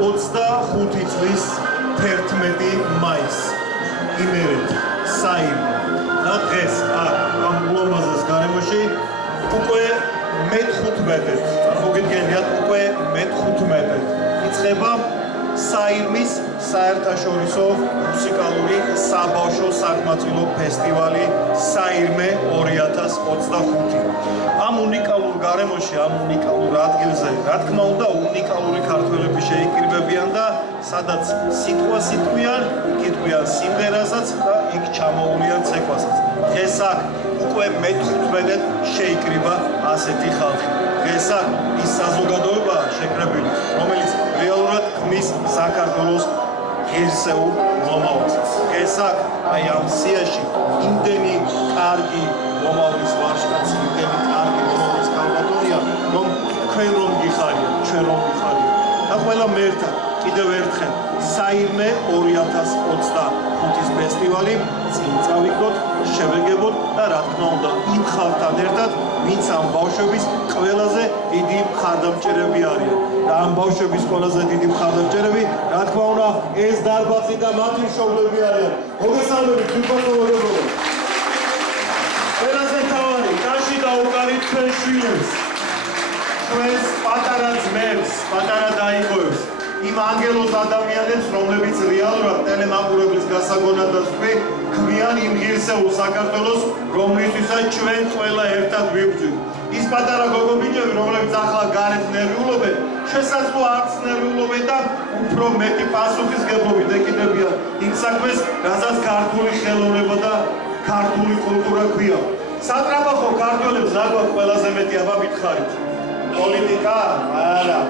25 წლის 11 მაისს იმერეთ საირმო და დღეს ამ ულამაზეს გარემოში უკვე მე-15 წარმოგიდგენიათ უკვე მე-15 იწყება საირმის საერთაშორისო მუსიკალური საბავშვო საკმაწყვილო ფესტივალი საირმე 2025. Am უნიკალურ გარემოში, am უნიკალურ ადგილზე, რა თქმა უნდა, უნიკალური ქართველები შეიკრიბებიან და სადაც სიტყვა სიტყვიან, იკითხიან სიმღერასაც და იქ ჩამოუვლიან ცეკვასაც. დღეს აქ უკვე მე-15 შეიკრიბა ასეთი ხალხი. დღეს აქ ის საზოგადოებაა შეკრებილი, რომელიც რეალურად ქმნის საქართველოს ღირსეულ მომავალს. დღეს აქ აი ამ სიაში იმდენი კარგი მომავლის ვარშკაცი, იმდენი კარგი მომავლის კალვატორია, რომ თქვენ რომ გიხარიათ, ჩვენ რომ გიხარიათ. და ყველამ ერთად კიდევ ერთხელ საირმე 2025-ის ფესტივალი წინ წავიგოთ, შევეგებოთ და რა თქმა უნდა იმ ხალხთან ერთად, ვინც ამ ბავშვების ყველაზე დიდი მხარდამჭერები არიან. და ამ ბავშვების ყველაზე დიდი მხარდამჭერები, რა თქმა უნდა, ეს დარბაზი და მათი მშობლები არიან. მოგესალმებით, თვითმფრინავებო. ყველაზე მთავარი, კაში დაუკარით თქვენ შვილებს, თქვენს პატარა ძმებს, პატარა დაიგოებს, იმ ანგელოზ ადამიანებს, რომლებიც რეალურად ტელემაყურებლის გასაგონადას ქმნიან იმ ღირსეულ საქართველოს, რომლისთვისაც ჩვენ ყველა ერთად ვიბრძვით. ის პატარა გოგო-ბიჭები, რომლებიც ახლა გარეთ ნერვიულობენ, შესაძლოა არც ნერვიულობენ და უფრო მეტი პასუხისმგებლობით ეკიდებიან იმ საქმეს, რასაც ქართული ხელოვნება და ქართული კულტურა ქვია. სატრაბახო ქართველებს რა გვაქვს ყველაზე მეტი აბა მითხარით? პოლიტიკა? არა,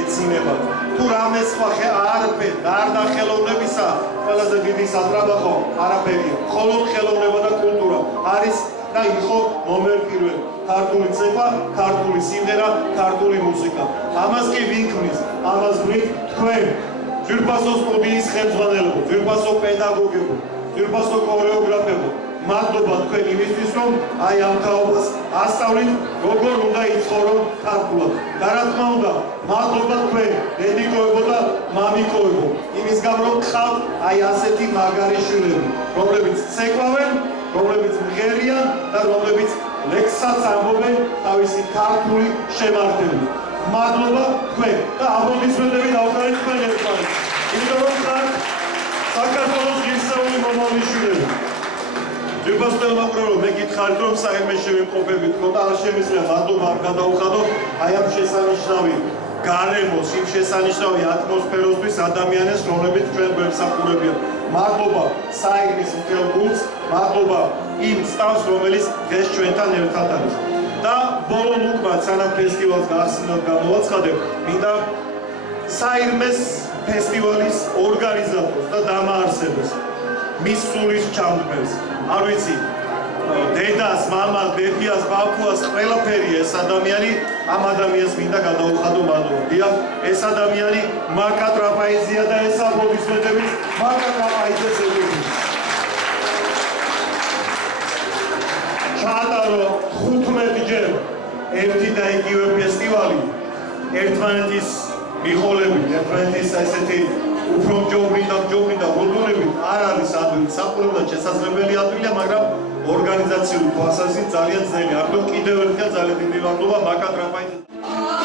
ეცინებათ. თუ რამე სხვა არაფერი, გარდა ხელოვნებისა, ყველაზე დიდი სატრაბახო არაფერია. მხოლოდ ხელოვნება და კულტურა არის და იყო ნომერ პირველი. ქართული ცეკვა, ქართული სიმღერა, ქართული მუსიკა. ამას კი ვინ ქმნის? ამას ქმნით თქვენ. ძვირფასო სტუდიის ხელმძღვანელებო, ძვირფასო პედაგოგებო, ძვირფასო ქორეოგრაფებო. მადლობა თქვენ იმისთვის, რომ აი ამ თაობას ასწავლით, როგორ უნდა იცხოვრონ ქართულად. და რა თქმა უნდა, მადლობა თქვენ, დედიკოებო და მამიკოებო, იმის გამო რომ გყავთ აი ასეთი მაგარი შვილები, რომლებიც ცეკვავენ, რომლებიც მღერიან და რომლებიც ლექსსაც ამბობენ თავისი ქართული შემართებით. მადლობა თქვენ და აპლოდისმენტები დავხარეთ თქვენ ერთმანეთს. იმიტომ რომ ხართ საქართველოს ღირსეული მომავლის შვილები. ძვირფასო მაყურებელო, მე გითხარით, რომ საერთოდ შევიმყოფებით თქო და არ შემიძლია მადლობა არ გადაუხადო აი ამ შესანიშნავი გარემოს, იმ შესანიშნავი ატმოსფეროსთვის ადამიანებს, რომლებიც ჩვენ გვემსახურებიან. მადლობა საირმის მთელ გულს, მადლობა იმ სტაფს, რომელიც დღეს ჩვენთან ერთად არის. და ბოლო უკმად, სანამ ფესტივალს გაახსნათ გამოვაცხადებ, მინდა საირმეს ფესტივალის ორგანიზატორს და დამაარსებელს, მის სულის ჩამდგმელს. არ ვიცი, დედას, მამას, ბებიას, ბაბუას, ყველაფერი ეს ადამიანი, ამ ადამიანს მინდა გადაუხადო მადლობა. დიახ, ეს ადამიანი მარკა ტრაპაიზია და ეს აპლოდისმენტებიც მარკა ტრაპაიზიას ეკუთვნის. ჩაატარო 15-ჯერ ერთი და იგივე ფესტივალი, ერთმანეთის მიყოლებით, ერთმანეთის ესეთი უფრო მჯობრი და ბოდურებით არ არის ადვილი საყურებლად შესაძლებელი ადვილია, მაგრამ ორგანიზაციული თვალსაზრისით ძალიან ძნელი. ამიტომ კიდევ ერთხელ ძალიან დიდი მადლობა მარკა ტრაპაიზიას. Oh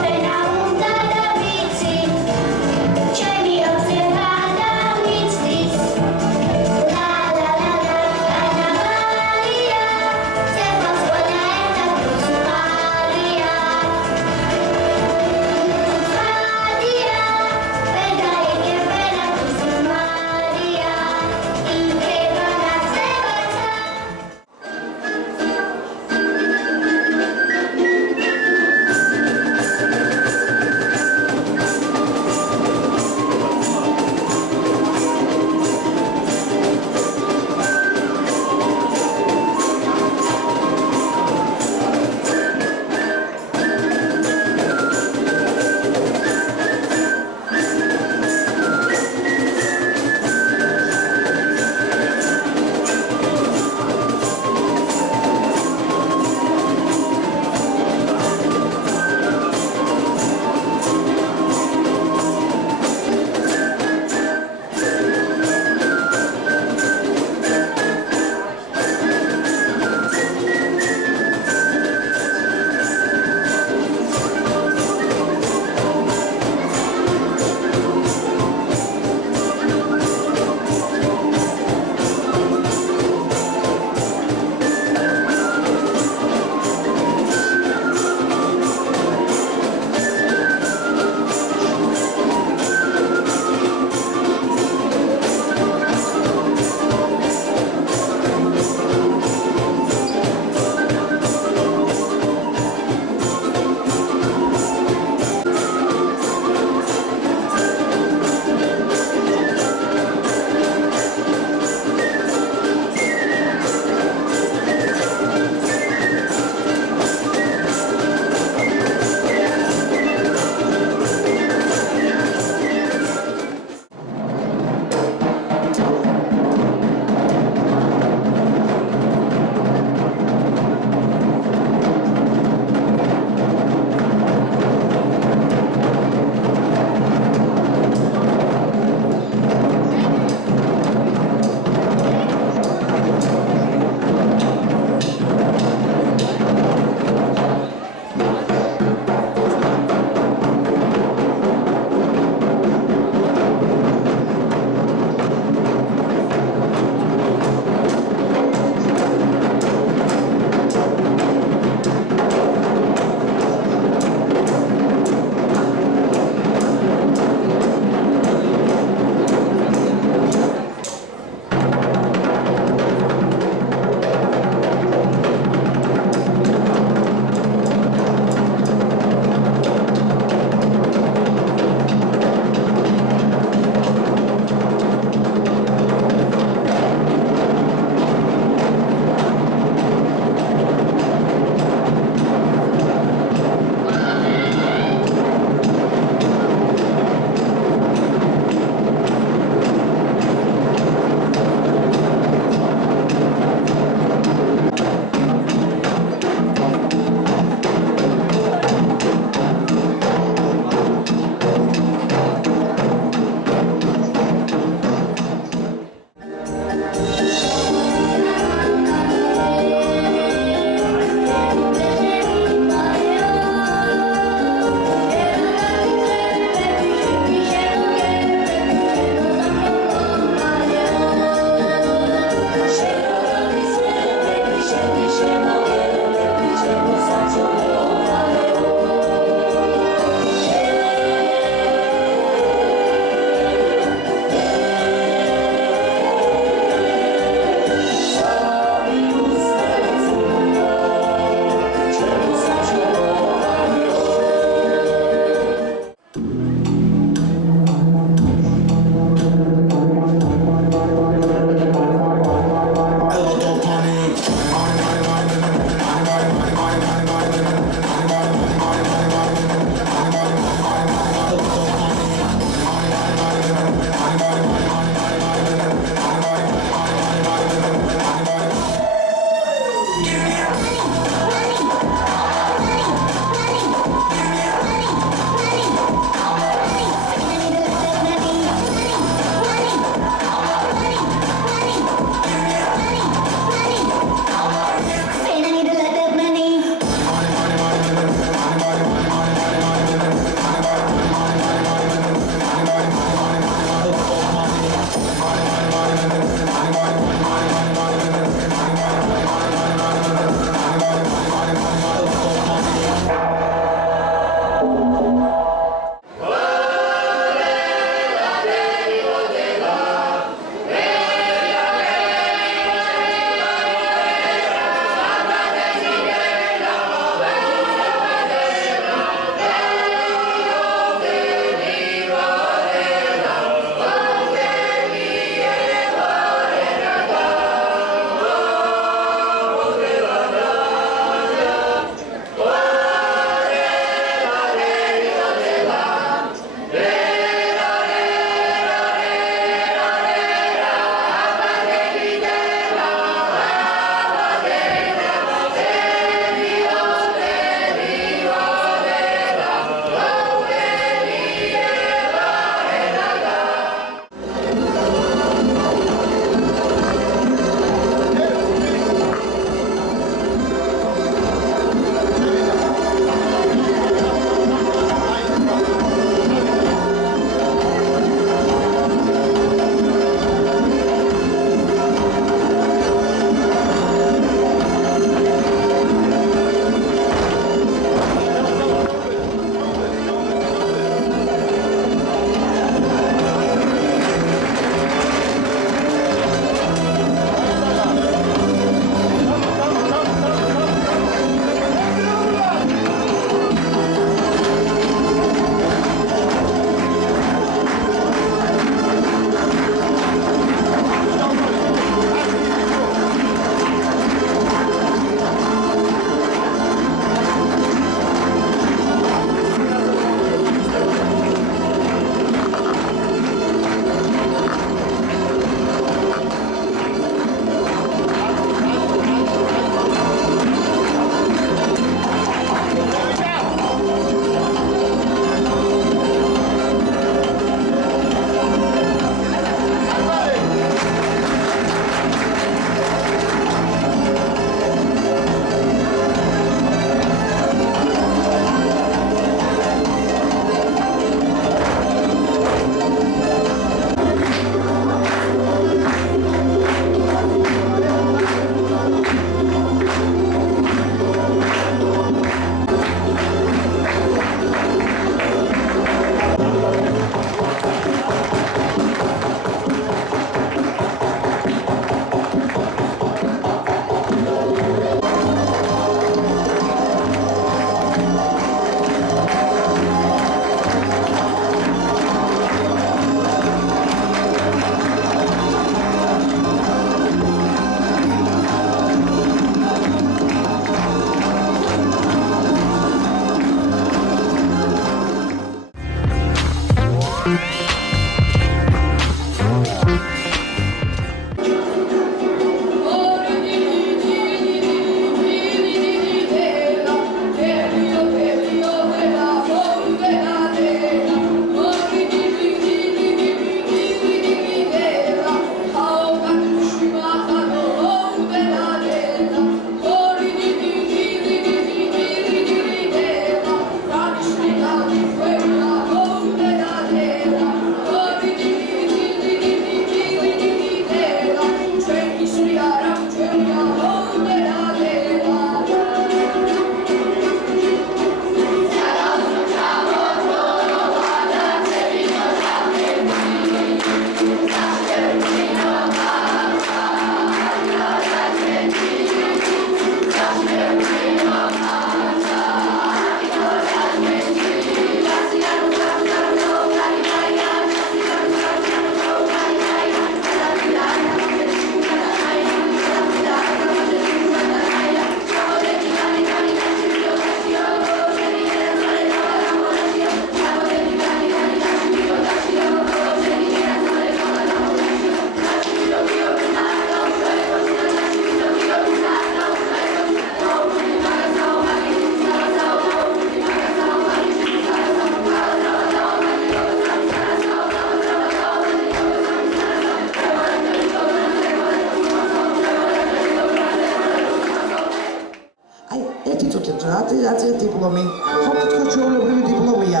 კვალიფიკაცია დიპლომი, ხო თვითონ ჩვეულებრივი დიპლომია.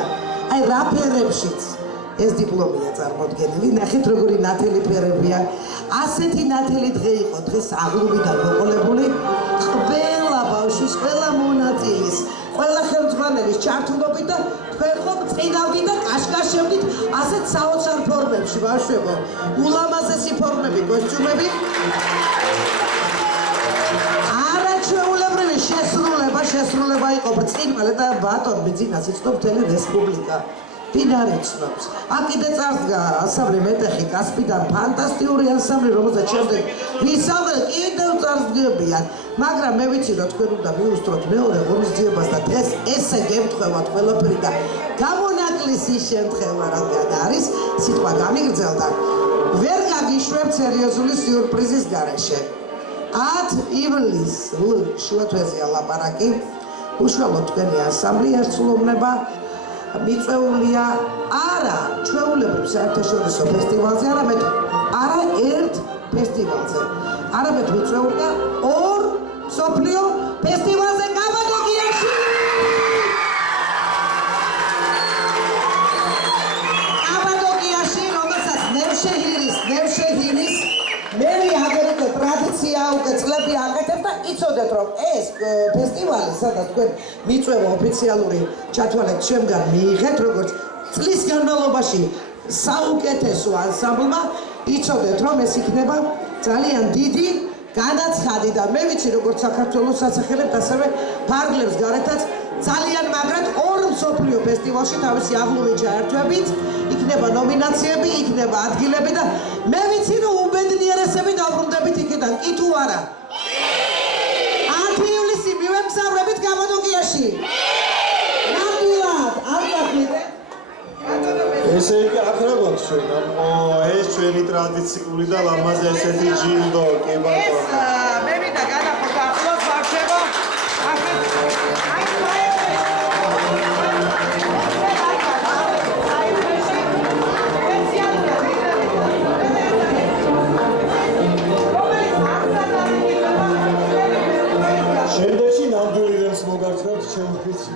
აი რა ფერებშიც ეს დიპლომია წარმოდგენილი. ნახეთ როგორი ნათელი ფერებია. ასეთი ნათელი დღე იყო დღეს აღლუმიდან მოყოლებული ყველა ბავშვის, ყველა მონაწილის, ყველა ხელმძღვანელის ჩართულობით და თქვენ ხო წინავდით და კაშკაშებდით ასეთ საოცარ ფორმებში ბავშვებო. ულამაზესი ფორმები, კოსტიუმები. არაჩვეულებრივი შესრულება იყო ბრწყინვალე და ბატონ ბიძინას იცნობს მთელი რესპუბლიკა. ფინარი ცნობს. აქ კიდე წარსდგა ანსამბლი მეტეხი კასპიდან ფანტასტიკური ანსამბლი, რომელსაც შემდეგ ვისაუბრეთ კიდევ წარსდგებიან. მაგრამ მე ვიცი რომ თქვენ უნდა მიუსწროთ მეორე ღონისძიებას და დღეს ესე გემთხვევათ ყველაფერი და გამონაკლისი შემთხვევა რადგან არის სიტყვა გამიგრძელდა. ვერ გაგიშვებთ სერიოზული სიურპრიზის გარეშე. 10 ივლისს შუათვეზეა ლაპარაკი. უშუალოდ თქვენი ანსამბლი ერთსულოვნება მიწვეულია არა ჩვეულებრივ საერთაშორისო ფესტივალზე, არამედ არა ერთ ფესტივალზე. არამედ მიწვეულია 2 მსოფლიო ფესტივალზე კაპადოკიაში. კაპადოკიაში, რომელსაც ნევშეჰირის მერი აგერიკო ტრადიცია უკვე წლები აკეთებს და იცოდეთ რომ ეს ფესტივალი სადაც თქვენ მიწვევა ოფიციალური ჩათვალეთ შემდგარ მიიღეთ როგორც წლის განმავლობაში საუკეთესო ანსამბლმა იცოდეთ რომ ეს იქნება ძალიან დიდი განაცხადი და მე ვიცი როგორც საქართველოს სასახელებთ ასევე ფარგლებს გარეთაც ძალიან მაგრად 2 მსოფლიო ფესტივალში თავისი აღლუმი ჩაერთვებით იქნება ნომინაციები, იქნება ადგილები და მე ვიცი რომ უბედნიერესები დაბრუნდებით იქიდან, კი თუ არა? 10 ივლისი მივემგზავრებით კაპადოკიაში. ნამდვილად, არ გახდით? ესე იგი აქ რა გვაქვს ჩვენ? ეს ჩვენი ტრადიციული და ლამაზი ესეთი ჯილდო, კი ბატონო. მე მინდა გადახოთ ახლოს ბავშვებო. შემდეგში ნამდვილი რემს მოგართვევთ ჩემი ვიცი.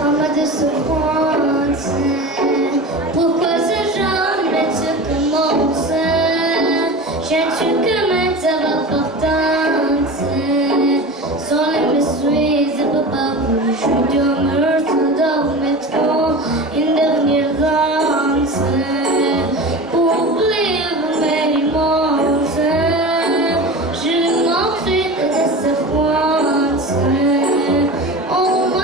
Amade se croise, pourquoi ce jamais tu commences? J'ai-tu que maintenant l'importance? Sans les me suis, je peux pas plus. Je demeure dans le métro, une dernière danse. Pour oublier mes immenses, je m'enfuis de cette France. Oh,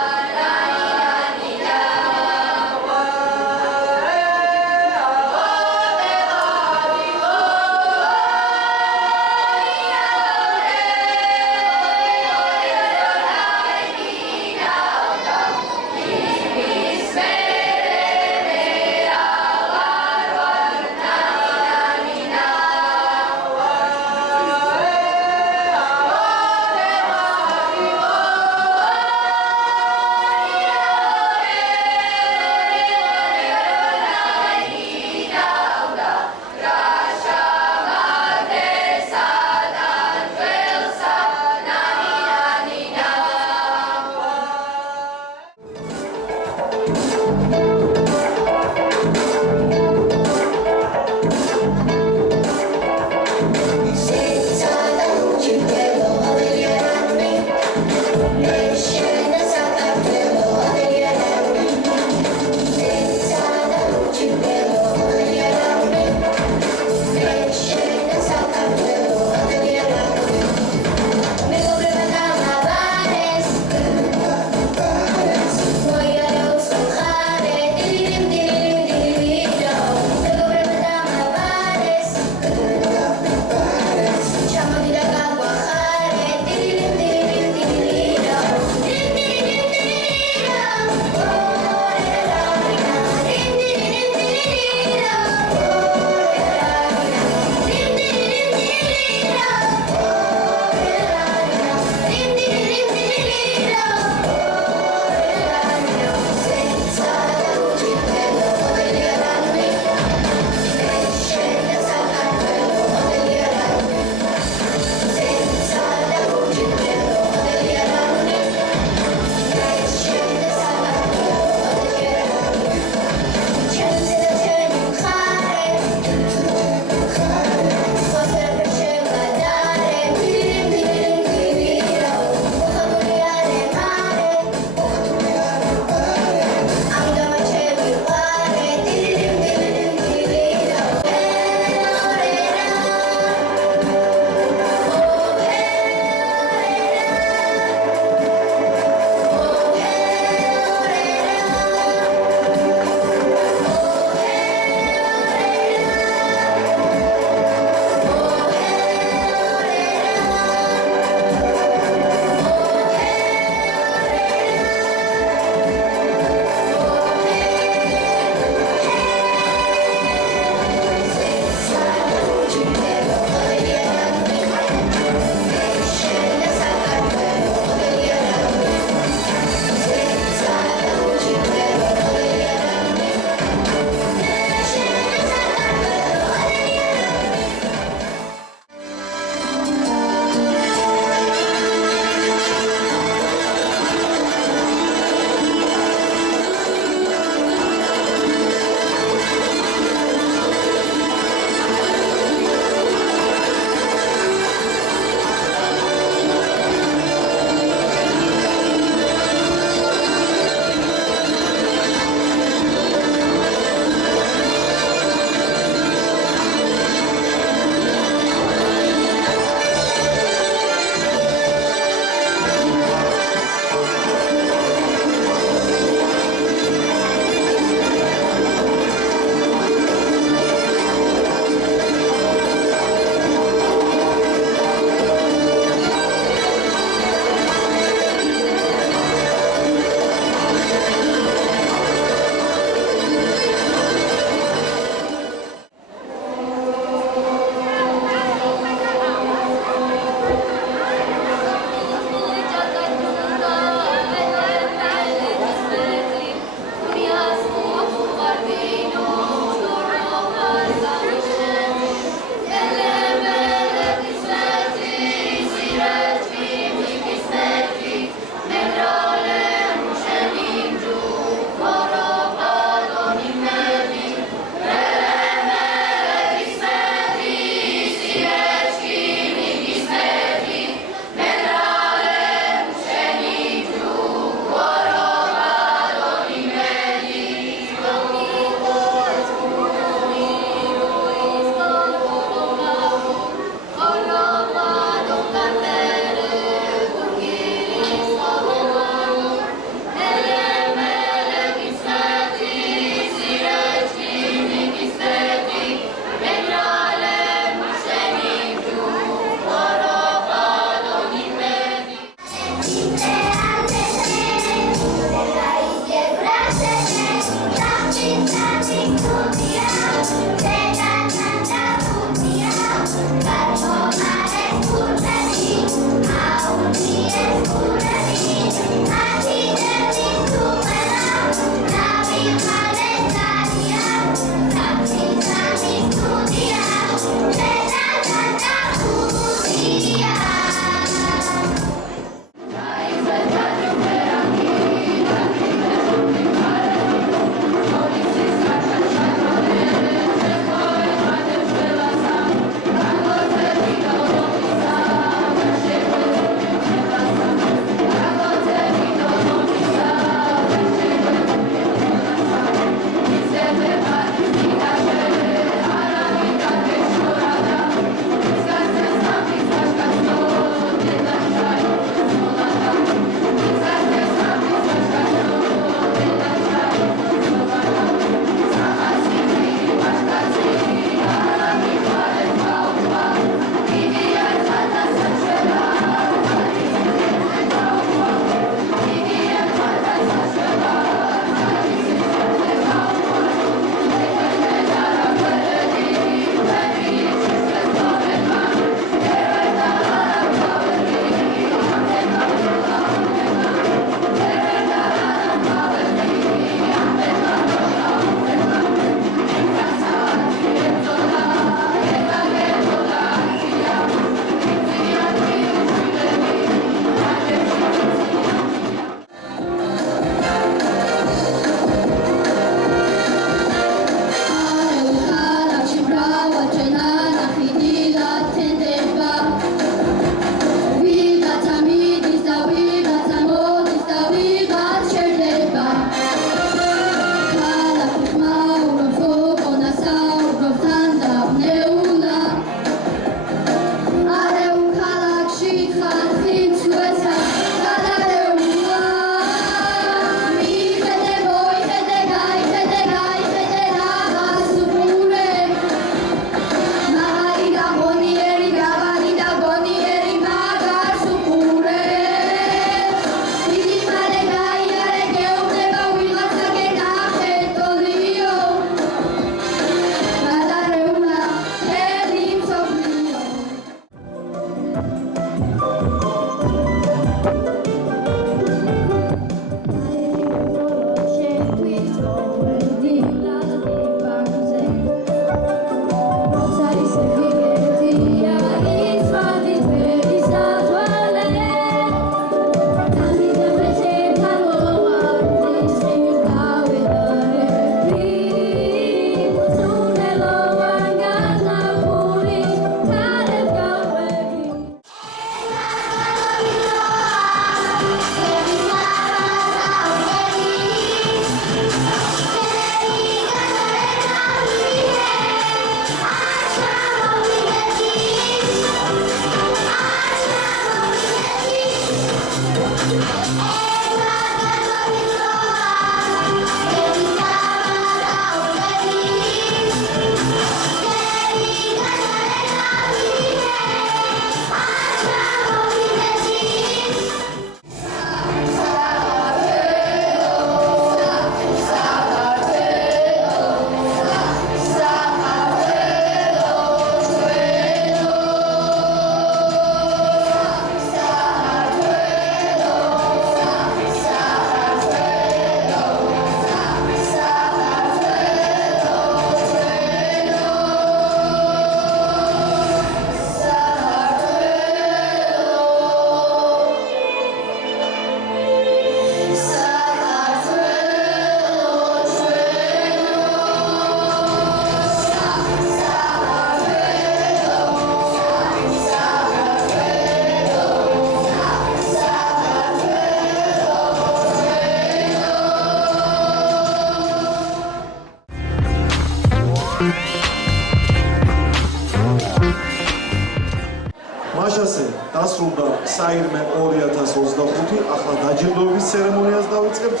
მაშასე დასრულდა საირმე 2025, ახლა დაჯილდოების ცერემონიას დავიწყებთ.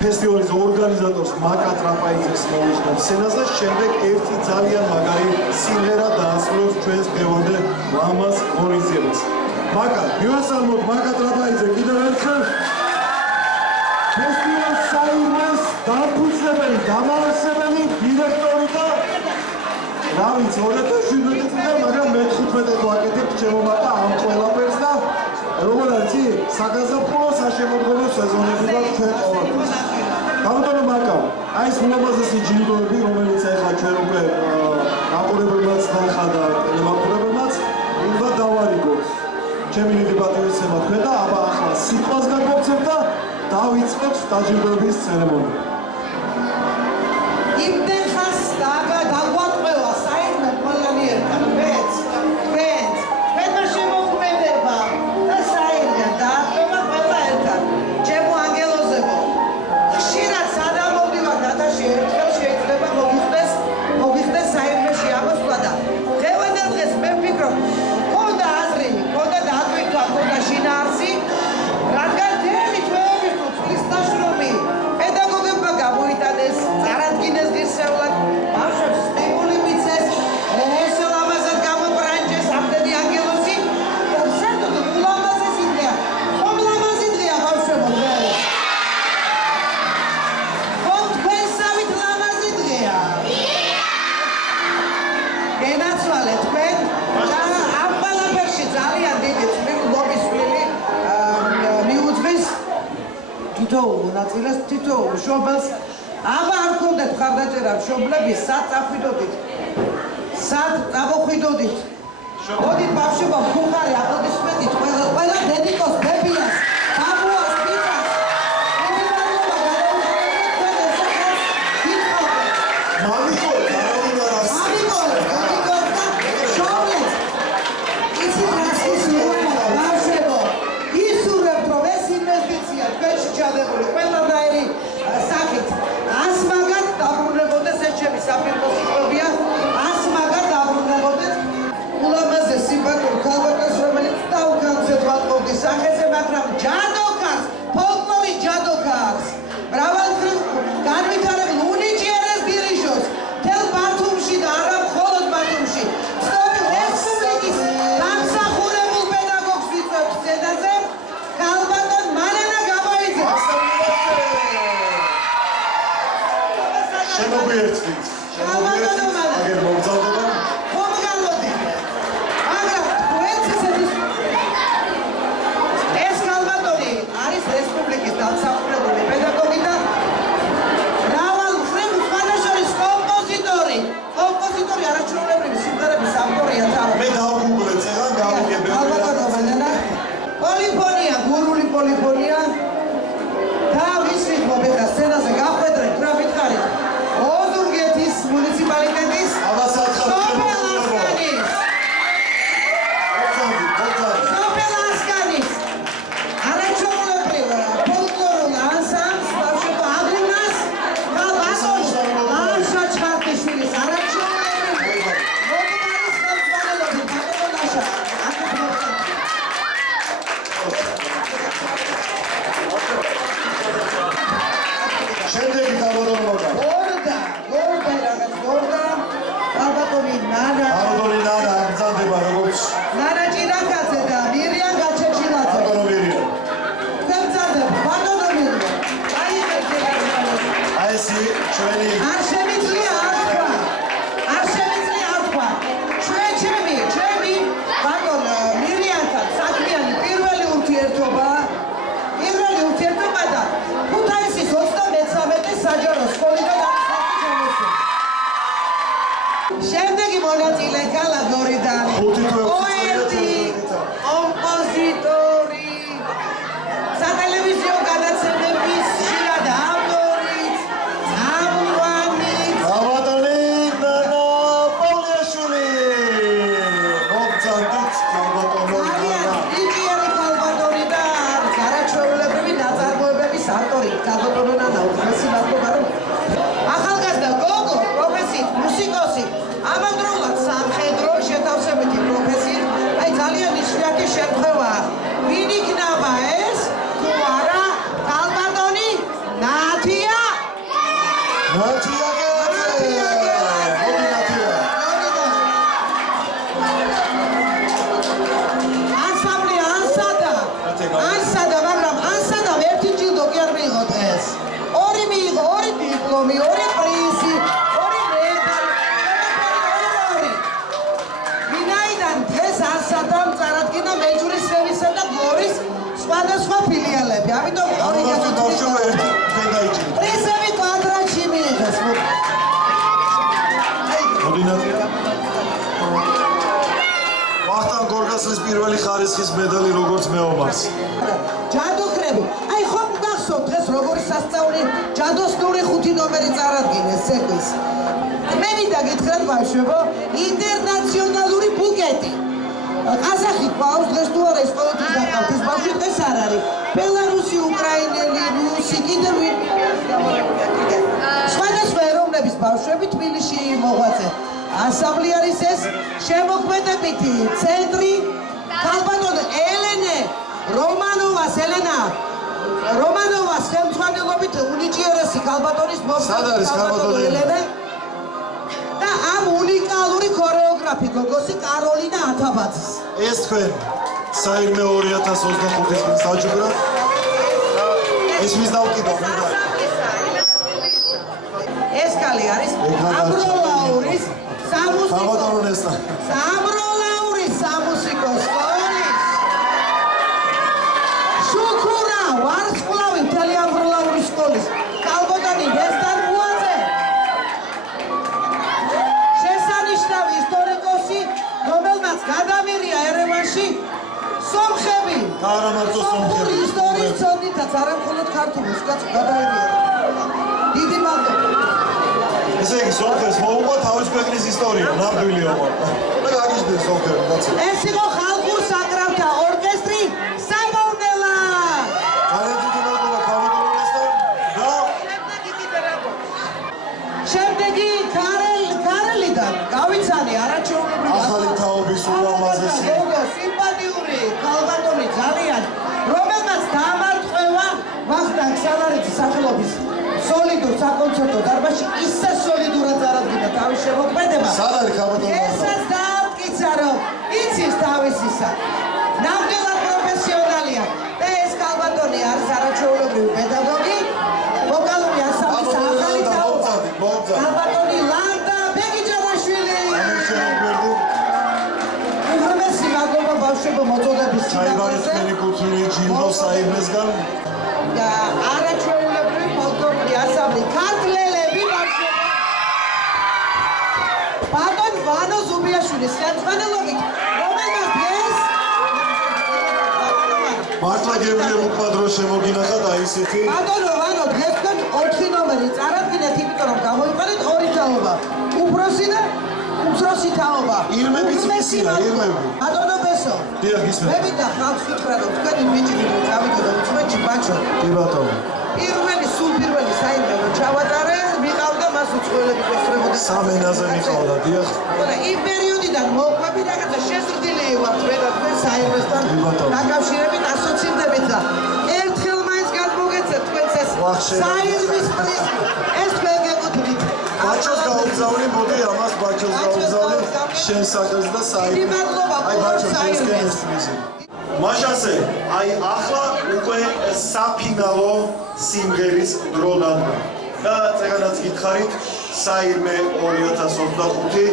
ფესტივალის ორგანიზატორს მაკა ტრაპაიძეს მოვიწყოთ სცენაზე, შემდეგ ერთი ძალიან მაგარი სიმღერა დაასრულებს ჩვენს დღევანდელ ლამაზ ღონისძიებას. მაკა, მივასალმოთ მაკა ტრაპაიძე კიდევ ერთხელ. ფესტივალს საირმეს დამფუძნებელი, დამაარსებელი, დირექტორი და რა ვიცი 2017 წლიდან, მაგრამ მე-15 ვაკეთებ ჩემო მაკა ამ ყველაფერს და როგორ არის საგაზაფხულო საშემოდგომო სეზონები და ჩვენ ყოველთვის. გამოდო მაკა, აი ეს ულამაზესი ჯილდოები, რომელიც ახლა ჩვენ უკვე მაყურებელმაც ნახა და ტელემაყურებელმაც, უნდა დავარიგოთ. ჩემი დებატივისება თქვენ და აბა ახლა სიტყვას გაგვაცებ და დავიწყებთ დაჯილდოების ცერემონია. იმდენ ხანს დაგვატყუა საერთოდ ყველანი ერთად თქვენმა შემოქმედება და საერთოდ დაატყუა ყველა ერთად ჩემო ანგელოზებო ხშირად სადამოვდივარ დათაში ერთხელ შეიძლება მოგიხდეს საერთოში აღმოსვლა და დღევანდელ დღეს მე ვფიქრობ ქონდა აზრი ქონდა დაატვირთვა ქონდა შინაარსი რადგან თემი თვეების წლის დაშრომი პედაგოგებმა გამოიტანეს წარადგინეს ღირსეულად ბავშვებს სტიმული მიცეს ეს ლამაზად გამობრანჯეს ამდენი ანგელოზი და საერთოდ ულამაზესი დღეა ხომ ლამაზი დღეა ბავშვებო ხომ თქვენსავით ლამაზი დღეა გენაცვალეთ თქვენ და ამ ყველაფერში ძალიან დიდი ლობისვლილი მიუძღვის თითოეულ მონაწილეს, თითოეულ მშობელს. აბა არ გქონდეთ მხარდაჭერა მშობლების, სად წახვიდოდით? სად წამოხვიდოდით? მოდით ბავშვებო, ხუხარი აპლოდისმენტით ყველა დედიკოს, ბებიას, ბაბუას, ბიჭას. დიდი მადლობა გადაუხადეთ თქვენ ესახას გითხოვთ. მამიკო, დარავინარას. მამიკო, დედიკოს და მშობლებს. იცით რას ისურვებთ, ბავშვებო? ისურვებთ, რომ ეს ინვესტიცია თქვენში ჩადებული ყველანაირი სახით ასმაგად დაბრუნებოდეს, ეს ჩემი საფირმო სიტყვებია, ასმაგად დაბრუნებოდეს ულამაზეს სიმპათურ ქალბატონს, რომელიც დაუგანცეთ ვატყობდი სახეზე, მაგრამ ჯადოქარს, ფოლკლორის ჯადოქარს, მრავალმხრივ განვითარებულ უნიჭიერეს დირიჟორს, მთელ ბათუმში და არა მხოლოდ ბათუმში, ცნობილ რესპუბლიკის დამსახურებულ პედაგოგს ვიწევთ სცენაზე, ქალბატონ მალენა გამოიძეს. შემოგვიერთდით. აგერ მოგზაურობა. ხომ გალოდით? მაგრამ თქვენც ეს ქალბატონი არის რესპუბლიკის დამსახურებული პედაგოგი და მრავალმხრივ უხანაშორის კომპოზიტორი არაჩვეულებრივი სიმღერების ავტორია თავად. მე დავგუგლე წეღან გავიგებ. ქალბატონო მალენა პოლიფონია, გურული პოლიფონია და ვისვით მოგეხა სცენაზე გავხედრეთ რა ვითხარით ოზურგეთის მუნიციპალიტეტის სოფელ ასკანის არაჩვეულებრივ ფოლკლორულ ანსამბლს ბავშვებო აგუნას ქალბატონ ლაშა ჩხარტიშვილის არაჩვეულებრივ მოგმარის ხელმძღვანელობით ბატონო ლაშა შემდეგი კაბადონობა. გორდა. ალბათონი ნანა. კაბადონი ნანა აგზავნება როგორც ნანა ჭირაკაძე და მირიან გაჩეჩილაძე. კაბადონო მერია. გემძადებ, ბატონო მირია. აი ეს ჩვენი არ შემიძლია თქვა. ჩვენი ბატონ მირიანთან საქმიანი პირველი ურთიერთობა და ქუთაისის 33 საჯარო სკოლიდან გამოსული. შემდეგი მონაწილე კალაგორიდან პოეტი, კომპოზიტორი, სატელევიზიო გადაცემების ხშირად ავტორი, წამყვანი კაბადონი ნანა პავლიაშვილი. მოგწადეთ კაბადონო ნანა. იჯიერი კალბატონი და არაჩვეულებრივი ნაწარმოებების ავტორი კალბატონო ნანა უძველესი მადლობა რომ ახალგაზრდა გოგო პროფესიით მუსიკოსი ამავდროულად სამხედრო შეთავსებითი პროფესიით აი ძალიან იშვიათი შემთხვევაა ვინ იქნება ეს თუ არა კალბატონი ნათია ნათია ანსადა, მაგრამ ანსადამ ერთი ჯილდო კი არ მიიღოთ ეს. ორი მიიღო, ორი დიპლომი, ორი პრიზი, ორი მედალი. ვინაიდან ეს ანსადამ წარადგინა მეჯურისევრისა და გორის სხვადასხვა ფილიალები. ამიტომ ორი ბავშვობა ერთი თქვენ დაიჭირეთ. პრიზები კვადრატში მიიღეს. მოდი ნათია. ვახტანგ გორგასლის პირველი ხარისხის მედალი როგორც მეომარს. ჯადოქრები. აი ხომ გახსოვთ დღეს როგორი სასწაული ჯადოსნური 5 ნომერი წარადგინეს ცეკვის. მე მინდა გითხრათ ბავშვებო, ინტერნაციონალური ბუკეტი. ყაზახი გვაქვს დღეს თუ არა ის ყოველთვის დაკავთ ეს ბავშვი დღეს არ არის. ბელარუსი, უკრაინელი, რუსი, კიდევ ვინ სხვადასხვა ეროვნების ბავშვები თბილისში მოღვაწე. ასამბლე არის ეს შემოქმედებითი ცენტრი კალბატონ ელენე რომანოვას ხელმძღვანელობით უნიჭიერესი კალბატონის სად არის კალბატონი ელენე და ამ უნიკალური ქორეოგრაფი გოგოსი კაროლინა ათაბაძის. ეს თქვენ საირმე 2025 წლის საჯუბრად ეს მის დავკიდო მე და ეს კალი არის ამბროლაურის სამუსიკო სკოლის შუქურა ვარსკვლავი მთელი ამბროლაურის სკოლის კალბატონი ბესთან ბუაძე შესანიშნავი ისტორიკოსი რომელმაც გადამერია ერევანში სომხები სომხური ისტორიის ცოდნითაც არა მხოლოდ ქართულის კაც გადაერია დიდი მადლობა ესე იგი სომხებს მოუყვა თავის ქვეყნის ისტორია, ნამდვილი ოღონდ. მე გაგიჟდე სომხები, კაცო. ეს იყო ხალხურ საკრავთა ორკესტრი „საბაუნელა“. გარანტიული მადლობა კალბატონისთან და შემდეგი კარელიდან გავიცანი არაჩვეულებრივი ახალი თაობის ულამაზესი სიმპათიური კალბატონი ძალიან რომელმაც დამარტყვა ვახტანგ სალარიძის სახელობის სოლიდურ საკონცერტო დარბაზში ისე სოლიდურად წარადგინა თავის შემოქმედება. სად არის კალბატონი? ესაც დაამტკიცა რომ იცის თავისისა. ნამდვილად პროფესიონალია და ეს კალბატონი არის არაჩვეულებრივი პედაგოგი. ვოკალური ანსამბლის ახალი თაობა. კალბატონი ლანდა ბეგიჯავაშვილი. უღრმესი მადლობა ბავშვებო მოწოდების ჩაიბარეთ თქვენი კუთვნილი ჯილდო საირმესგან. და არაჩვეულებრივი ფოლკლორული ანსამბლი ქართლელები ბავშვებო. ბატონ ვანო ზუბიაშვილის ხელმძღვანელობით რომელმაც ეს მართლა გემრიელ უკმადრო შემოგინახა და ისეთი ბატონო ვანო დღეს თქვენ 4 ნომერი წარადგინეთ იმიტომ რომ გამოიყენეთ ორი თაობა უფროსი და უმცროსი თაობა ირმებიც მისია ირმები ბატონო ბესო დიახ ისმე მე მინდა ხალხს ვითხრა რომ თქვენი ბიჭები რომ წავიდოდა უცბეთში ბაჩო კი ბატონო პირველი საერთო რომ ჩავატარე ვიყავდა მას უცხოელები გესწრებოდა სამენაზე მიყავდა დიახ და იმ პერიოდიდან მოყვები რაღაცა შეზრდილი ვართ მე და თქვენ საერთოსთან დაკავშირებით ასოცირდებით და ერთხელ მაინც გადმოგეცეთ თქვენს ეს საირმის პრიზმი. ეს ვერ გეკუთვნით. ბაჩოს გაუგზავნი, მოდი ამას ბაჩოს გაუგზავნი შენ სახელს და საირმის. მადლობა, აი ბაჩო საირმეს. ეს პრიზი. მაშასე, აი ახლა უკვე საფინალო სიმღერის დრო დადგა. და წეგანაც გითხარით, საირმე 2025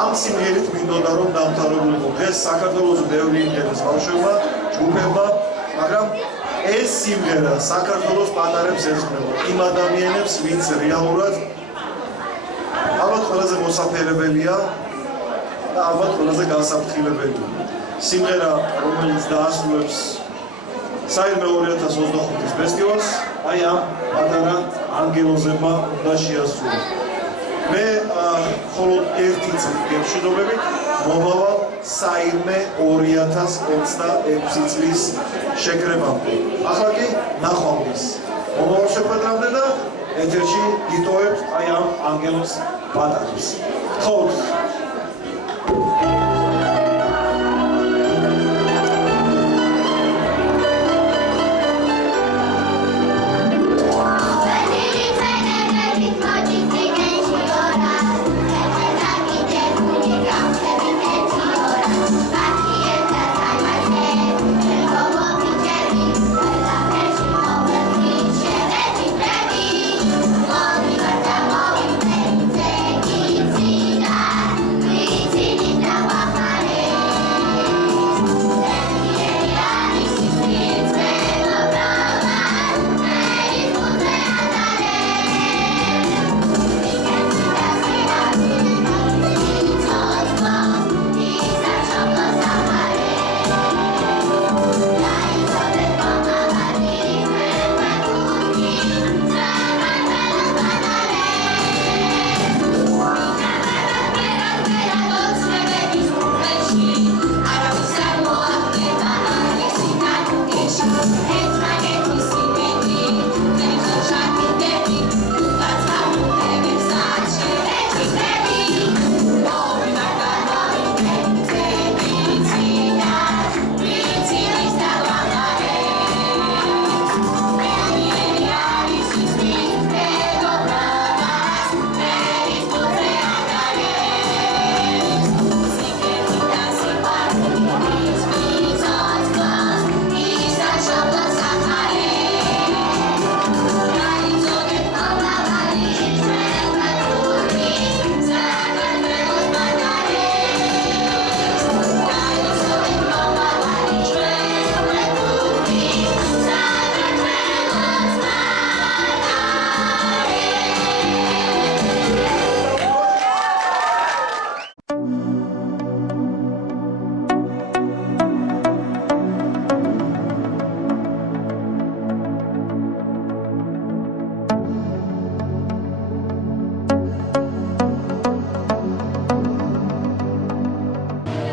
ამ სიმღერით მინდოდა რომ დამთავრებულიყო. დღეს საქართველოს ბევრი იმღერეს ბავშვებმა, ჯგუფებმა, მაგრამ ეს სიმღერა საქართველოს პატარებს ეხმება. იმ ადამიანებს, ვინც რეალურად ალბათ ყველაზე მოსაფერებელია და ალბათ ყველაზე განსაფრთხილებელია. სიმღერა, რომელიც დაასრულებს საირმე 2025-ის ფესტივალს, აი ამ პატარა ანგელოზებმა უნდა შეასრულოს. მე მხოლოდ ერთი წელი გემშვიდობებით მომავალ საირმე 2026 წლის შეკრებამდე. ახლა კი ნახვამდის მომავალ შეხვედრამდე და ეთერში გიტოვებთ აი ამ ანგელოზ პატარებს. გთხოვთ.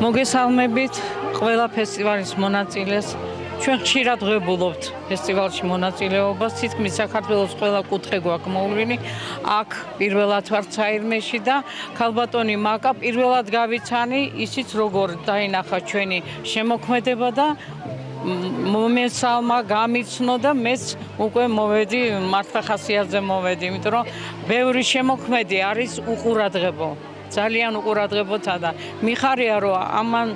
მოგესალმებით ყველა ფესტივალის მონაწილეს. ჩვენ ხშირად ღებულობთ ფესტივალში მონაწილეობას. თითქმის საქართველოს ყველა კუთხე გვაქვს მოვლენი. აქ პირველად ვარ საირმეში და ქალბატონი მაკა პირველად გავიცანი, ისიც როგორ დაინახა ჩვენი შემოქმედება და მომესალმა გამიცნო და მეც უკვე მოვედი მართლა ხასიათზე მოვედი, იმიტომ რომ ბევრი შემოქმედი არის უყურადღებო. ძალიან უყურადღებოთა და მიხარია რომ ამან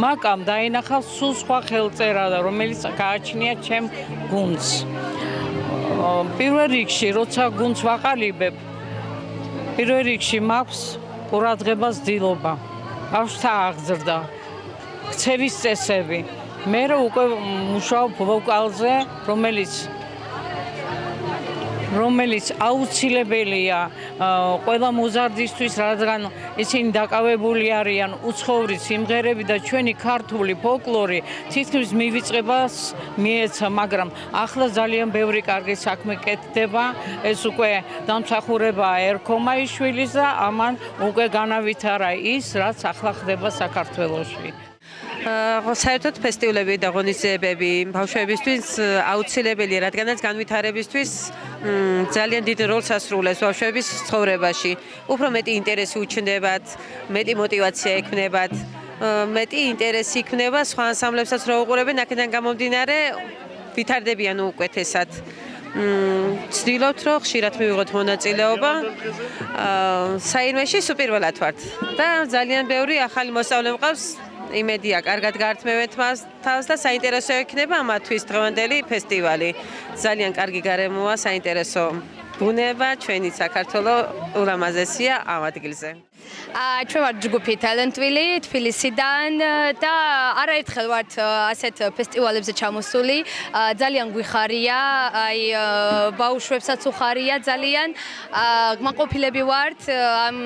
მაკამ დაინახა სულ სხვა ხელწერა და რომელიც გააჩნია ჩემ გუნდს. პირველ რიგში როცა გუნდს ვაყალიბებ, პირველ რიგში მაქვს ყურადღებას დილობა. ბავშვთა აღზრდა, ქცევის წესები. მე უკვე მუშაობ ვოკალზე, რომელიც აუცილებელია ყველა მოზარდისთვის, რადგან ისინი დაკავებული არიან უცხოური სიმღერები და ჩვენი ქართული ფოლკლორი თითქმის მივიწყებას მიეცა, მაგრამ ახლა ძალიან ბევრი კარგი საქმე კეთდება. ეს უკვე დამსახურებაა ერქო მაიშვილის და ამან უკვე განავითარა ის, რაც ახლა ხდება საქართველოში. საერთოდ ფესტივალები და ღონისძიებები ბავშვებისთვის აუცილებელია, რადგანაც განვითარებისთვის ძალიან დიდ როლს ასრულებს ბავშვების ცხოვრებაში. უფრო მეტი ინტერესი უჩნდებათ, მეტი мотиваცია ექნებათ, მეტი ინტერესი იქნება სხვა ანსამბლებსაც რო უყურებენ, აქედან გამომდინარე ვითარდებიან უკეთესად. ვცდილობთ რომ ხშირად მივიღოთ მონაწილეობა საირმეში სუპირველად ვართ და ძალიან ბევრი ახალი მოსწავლე მყავს იმედია კარგად გართმევთ მას თავს და საინტერესო იქნება ამათვის დღევანდელი ფესტივალი ძალიან კარგი გარემოა საინტერესო ბუნება ჩვენი საქართველოს ულამაზესია ამ ადგილზე ჩვენ ვართ ჯგუფი ტალენტვილი თბილისიდან და არაერთხელ ვართ ასეთ ფესტივალებზე ჩამოსული ძალიან გვიხარია აი ბავშვებსაც უხარია ძალიან გმაყოფილები ვართ ამ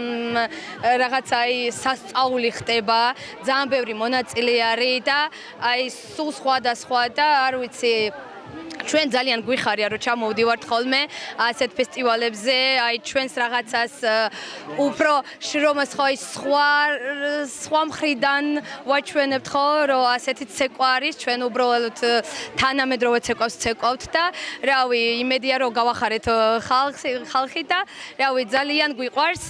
რაღაც აი სასწაული ხდება ძალიან ბევრი მონაწილე არის და აი სულ სხვადასხვა და არ ვიცი ჩვენ ძალიან გვიხარია რომ ჩამოვდივართ ხოლმე ასეთ ფესტივალებზე აი ჩვენს რაღაცას უფრო შრომას ხო ის სხვა მხრიდან ვაჩვენებთ ხო რომ ასეთი ცეკვა არის ჩვენ უბრალოდ თანამედროვე ცეკვას ცეკვავთ და რავი იმედია რომ გავახარეთ ხალხი და რავი ძალიან გვიყვარს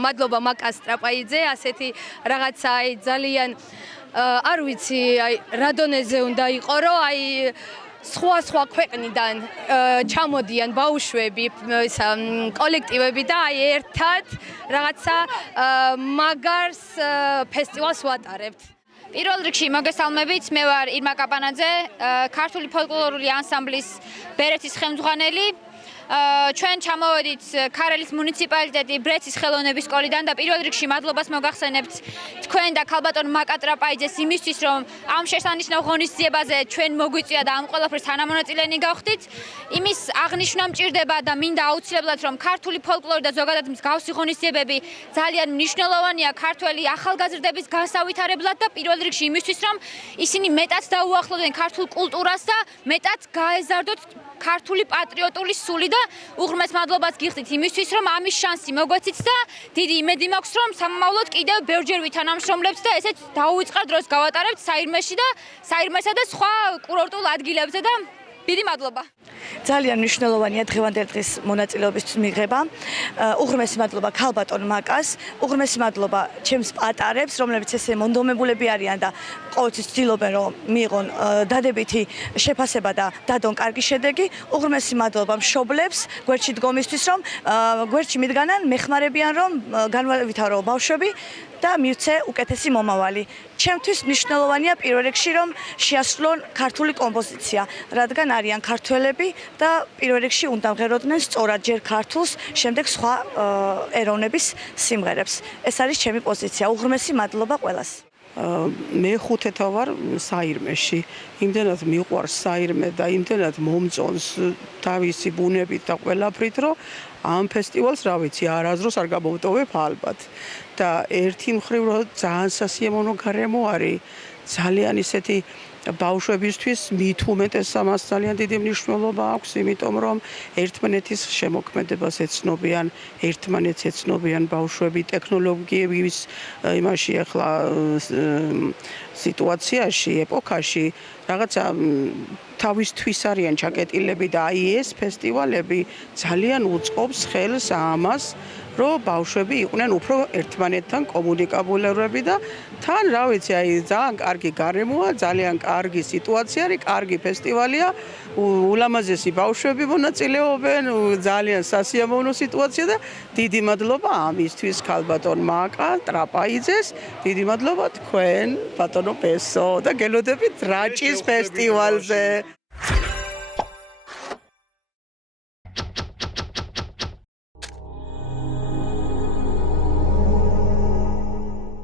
მადლობა მაკას ტრაპაიძე ასეთი რაღაცა აი ძალიან არ ვიცი აი რა დონეზე უნდა იყო რომ აი სხვა ქვეყნიდან ჩამოდიან ბავშვები, კოლექტივები და აი ერთად რაღაცა მაგარს ფესტივალს ვატარებთ. პირველ რიგში მოგესალმებით, მე ვარ ირმა კაპანაძე, ქართული ფოლკლორული ანსამბლის ბერეთის ხელმძღვანელი. ჩვენ ჩამოვედით ქარელის მუნიციპალიტეტი ბრეცის ხელოვნების სკოლიდან და პირველ რიგში მადლობას მოგახსენებთ თქვენ და ქალბატონ მაკა ტრაპაიძეს იმისთვის, რომ ამ შესანიშნავ ღონისძიებაზე ჩვენ მოგვიწვია და ამ ყველაფრის თანამონაწილენი გავხდით. იმის აღნიშვნა მჭირდება და მინდა აუცილებლად, რომ ქართული ფოლკლორი და ზოგადად მსგავსი ღონისძიებები ძალიან მნიშვნელოვანია ქართველი ახალგაზრდების განსავითარებლად და პირველ რიგში იმისთვის, რომ ისინი მეტად დაუახლოვდნენ ქართულ კულტურას და მეტად გაეზარდოთ ქართული პატრიოტული სული და უღრმეს მადლობას გიხდით იმისთვის, რომ ამის შანსი მოგვეცით და დიდი იმედი მაქვს, რომ სამომავლოდ კიდევ ბევრჯერ ვითანამშრომლებთ და ესეც დაუვიწყარ დროს გავატარებთ საირმეში და საირმესა და სხვა კურორტულ ადგილებზე და დიდი მადლობა. ძალიან მნიშვნელოვანია დღევანდელი დღის მონაწილეობისთვის მიღება. უღრმესი მადლობა ქალბატონ მაკას, უღრმესი მადლობა ჩემს პატარებს, რომლებიც ესე მონდომებულები არიან და ყოველთვის ცდილობენ რომ მიიღონ დადებითი შეფასება და დადონ კარგი შედეგი. უღრმესი მადლობა მშობლებს გვერდში დგომისთვის, რომ გვერდში მიდგანან, მეხმარებიან რომ განავითარო ბავშვები და მივცე უკეთესი მომავალი. ჩემთვის მნიშვნელოვანია პირველ რიგში რომ შეასრულონ ქართული კომპოზიცია, რადგან არიან ქართველები და პირველ რიგში უნდა მღეროდნენ სწორად ჯერ ქართულს, შემდეგ სხვა ეროვნების სიმღერებს. ეს არის ჩემი პოზიცია. უღრმესი მადლობა ყველას. მე ხუთეთა ვარ საირმეში. იმდენად მიყვარს საირმე და იმდენად მომწონს თავისი ბუნებით და ყველაფრით, რომ ამ ფესტივალს რა ვიცი, არასდროს არ გამოვტოვებ ალბათ. და ერთი მხრივ რომ ძალიან სასიამოვნო გარემო არის, ძალიან ისეთი ბავშვებისთვის მით უმეტეს ამას ძალიან დიდი მნიშვნელობა აქვს, იმიტომ რომ ერთმანეთის შემოქმედებას ეცნობიან, ერთმანეთს ეცნობიან ბავშვები ტექნოლოგიების იმაში ახლა სიტუაციაში, ეპოქაში რაღაცა თავისთვის არიან ჩაკეტილები და აი ეს ფესტივალები ძალიან უწყობს ხელს ამას, რომ ბავშვები იყვნენ უფრო ერთმანეთთან კომუნიკაბულები და თან რა ვიცი, აი ძალიან კარგი გარემოა, ძალიან კარგი სიტუაცია არის, კარგი ფესტივალია, ულამაზესი ბავშვები მონაწილეობენ, ძალიან სასიამოვნო სიტუაცია და დიდი მადლობა ამისთვის ქალბატონ მაკა ტრაპაიძეს, დიდი მადლობა თქვენ ბატონო პესო და გელოდებით რაჭის ფესტივალზე.